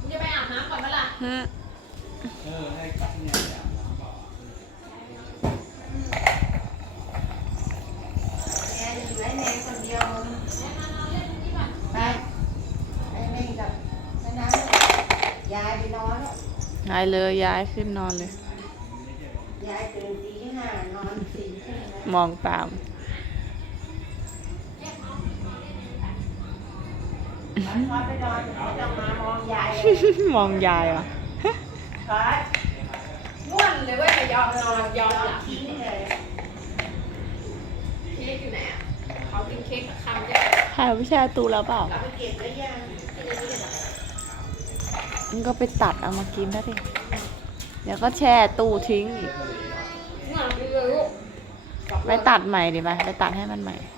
มึงจะไปอาบน้ำก่อนเมื่อไหฮะเออให้กลับเนี่ยอาบน้ำก่อนแม่อยู่ไอ้แม่คนเดียวไปไอ้แม่กับแม่นายไปนอนแายเลยย้ายขึ้นนอนเลยย้ายตื่นตีห้านอนสี่ทุ่มแล้วมองตาม มันพอไปนอนเขาจะมามองยายมองยายเหรอะของ่วนเลยเว้ยไปยอมนอนยอมนอหนลับทิ้งเลยเค้กอยู่ไหนอะเขากินเค้กสักคำจะถ่ายวิชาตูแล้วเปล่าเอาไปเก็บไว้ยังมันก็ไปตัดเอามากินได้ดิเดี๋ยวก็แช่ตู้ทิ้งอีก ง่วนไปเลยลูก ไปตัดใหม่ดิไปไปตัดให้มันใหม่เ